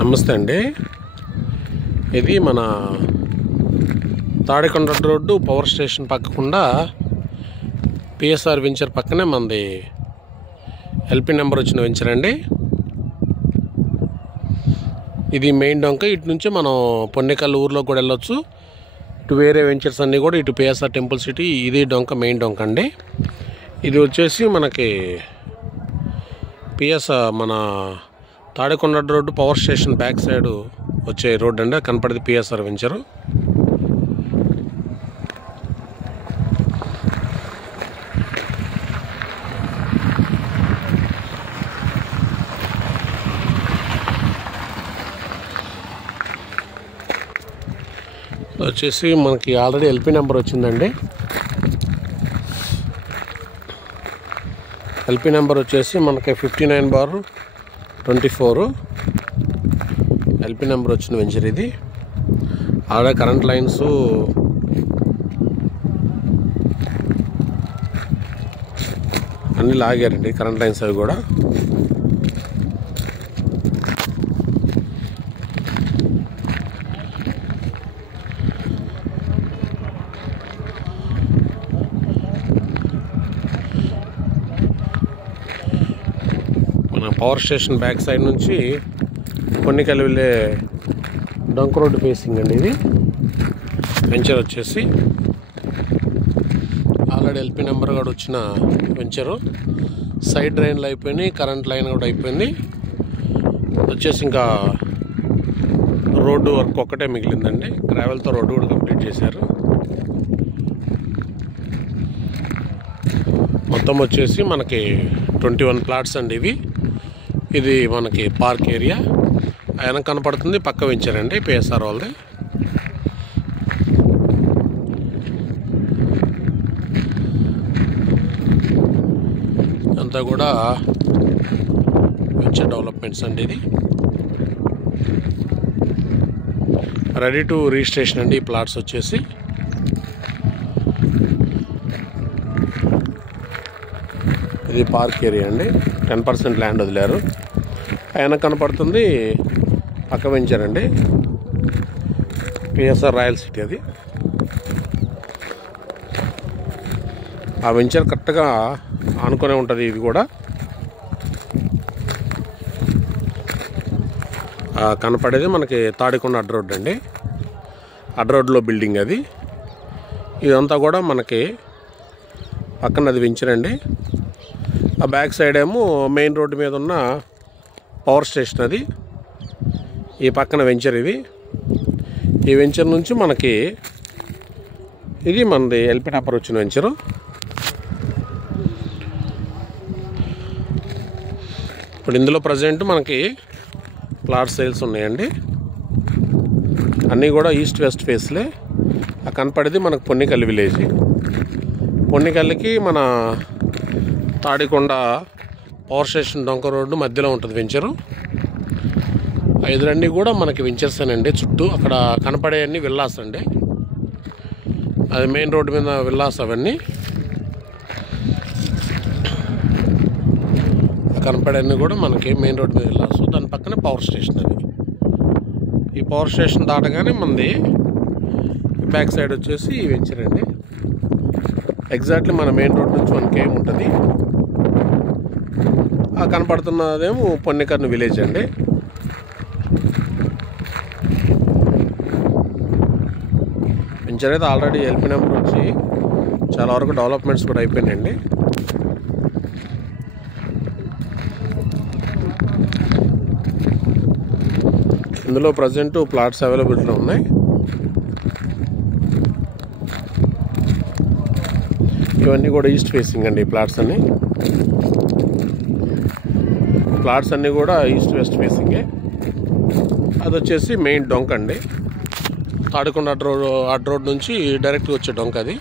నమస్తే అండి. ఇది మన తాడికొండ రోడ్డు పవర్ స్టేషన్ పక్కకుండా పిఎస్ఆర్ వెంచర్ పక్కనే మనది ఎల్పి నెంబర్ వచ్చిన వెంచర్ అండి. ఇది మెయిన్ డొంక. ఇటు నుంచి మనం పొన్నికల్ ఊర్లో కూడా వెళ్ళొచ్చు. ఇటు వేరే వెంచర్స్ అన్నీ కూడా ఇటు పిఎస్ఆర్ టెంపుల్ సిటీ, ఇది డొంక మెయిన్ డొంక అండి. ఇది వచ్చేసి మనకి పిఎస్ఆర్ మన Tadikonda road power station back side వచ్చే రోడ్ అండి. కనపడేది పిఎస్ఆర్ వెంచరు. వచ్చేసి మనకి ఆల్రెడీ ఎల్పి నెంబర్ వచ్చిందండి. ఎల్పి నెంబర్ వచ్చేసి మనకి 59/24 ఎల్పి నెంబర్ వచ్చిన వెంచర్ ఇది. ఆల్రెడీ కరెంట్ లైన్స్ అన్నీ లాగారండి, కరెంట్ లైన్స్ అవి కూడా. పవర్ స్టేషన్ బ్యాక్ సైడ్ నుంచి పొన్నికల్ వెళ్ళే డొంక రోడ్డు ఫేసింగ్ అండి ఇది వెంచర్ వచ్చేసి. ఆల్రెడీ ఎల్పి నెంబర్ కూడా వచ్చిన వెంచరు. సైడ్ డ్రైన్లు అయిపోయినాయి, కరెంట్ లైన్ కూడా అయిపోయింది. వచ్చేసి ఇంకా రోడ్డు వర్క్ ఒక్కటే మిగిలిందండి. గ్రావెల్తో రోడ్డు కూడా కంప్లీట్ చేశారు. మొత్తం వచ్చేసి మనకి 21 ప్లాట్స్ అండి ఇవి. ఇది మనకి పార్క్ ఏరియా. ఆయన కనపడుతుంది పక్క వెంచర్ అండి పిఎస్ఆర్ వాళ్ళది. అంతా కూడా వెంచర్ డెవలప్మెంట్స్ అండి. ఇది రెడీ టు రిజిస్ట్రేషన్ అండి ఈ ప్లాట్స్ వచ్చేసి. ఇది పార్క్ ఏరియా అండి. 10% ల్యాండ్ వదిలారు. ఆయన కనపడుతుంది పక్క వెంచర్ అండి పిఎస్ఆర్ రాయల్ సిటీ. అది ఆ వెంచర్ కరెక్ట్గా ఆనుకునే ఉంటుంది. ఇది కూడా కనపడేది మనకి తాడికొండ అడ్డ రోడ్ అండి. అడ్డ రోడ్లో బిల్డింగ్ అది. ఇదంతా కూడా మనకి పక్కన అది వెంచర్ అండి. ఆ బ్యాక్ సైడ్ ఏమో మెయిన్ రోడ్డు మీద ఉన్న పవర్ స్టేషన్ అది. ఈ పక్కన వెంచర్ ఇది. ఈ వెంచర్ నుంచి మనకి ఇది మనది ఎల్పి నెంబర్ వచ్చిన వెంచరు. ఇప్పుడు ఇందులో ప్రజెంట్ మనకి ప్లాట్ సేల్స్ ఉన్నాయండి. అన్నీ కూడా ఈస్ట్ వెస్ట్ ఫేస్లే. ఆ కనపడేది మనకు పొన్నికల్ విలేజ్. పొన్నికల్లికి మన తాడికొండ పవర్ స్టేషన్ డొంక రోడ్డు మధ్యలో ఉంటుంది వెంచరు. ఎదురన్నీ కూడా మనకి వెంచర్సేనండి. చుట్టూ అక్కడ కనపడేవన్నీ విల్లాస్ అండి. అది మెయిన్ రోడ్డు మీద విల్లాస్ అవన్నీ. కనపడేవన్నీ కూడా మనకి మెయిన్ రోడ్డు మీద విల్లాస్. దాని పక్కనే పవర్ స్టేషన్ అది. ఈ పవర్ స్టేషన్ దాటగానే మనది బ్యాక్ సైడ్ వచ్చేసి ఈ వెంచర్ అండి. ఎగ్జాక్ట్లీ మన మెయిన్ రోడ్ నుంచి 1 km ఉంటుంది. ఆ కనపడుతున్నదేమో పొన్నికల్ విలేజ్ అండి. వెంచర్ అయితే ఆల్రెడీ ఎల్పి నెంబర్ వచ్చి చాలా వరకు డెవలప్మెంట్స్ కూడా అయిపోయినాయండి. ఇందులో ప్రజెంట్ ప్లాట్స్ అవైలబిలిటీలో ఉన్నాయి. ఇవన్నీ కూడా ఈస్ట్ ఫేసింగ్ అండి. ప్లాట్స్ అన్నీ కూడా ఈస్ట్ వెస్ట్ ఫేసింగే. అది వచ్చేసి మెయిన్ డొంక అండి. తాడికొండ అడ్డ రోడ్ నుంచి డైరెక్ట్గా వచ్చే డొంక అది.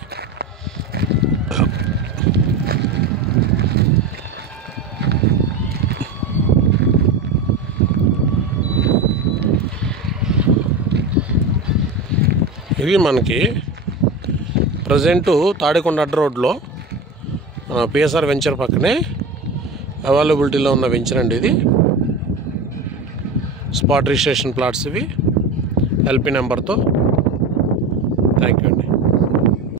ఇది మనకి ప్రజెంటు తాడికొండ అడ్డ రోడ్లో పిఎస్ఆర్ వెంచర్ పక్కనే అవైలబిలిటీలో ఉన్న వెంచర్ అండి ఇది. స్పాట్ రిజిస్ట్రేషన్ ప్లాట్స్ ఇవి ఎల్పి నెంబర్తో. థ్యాంక్ యూ అండి.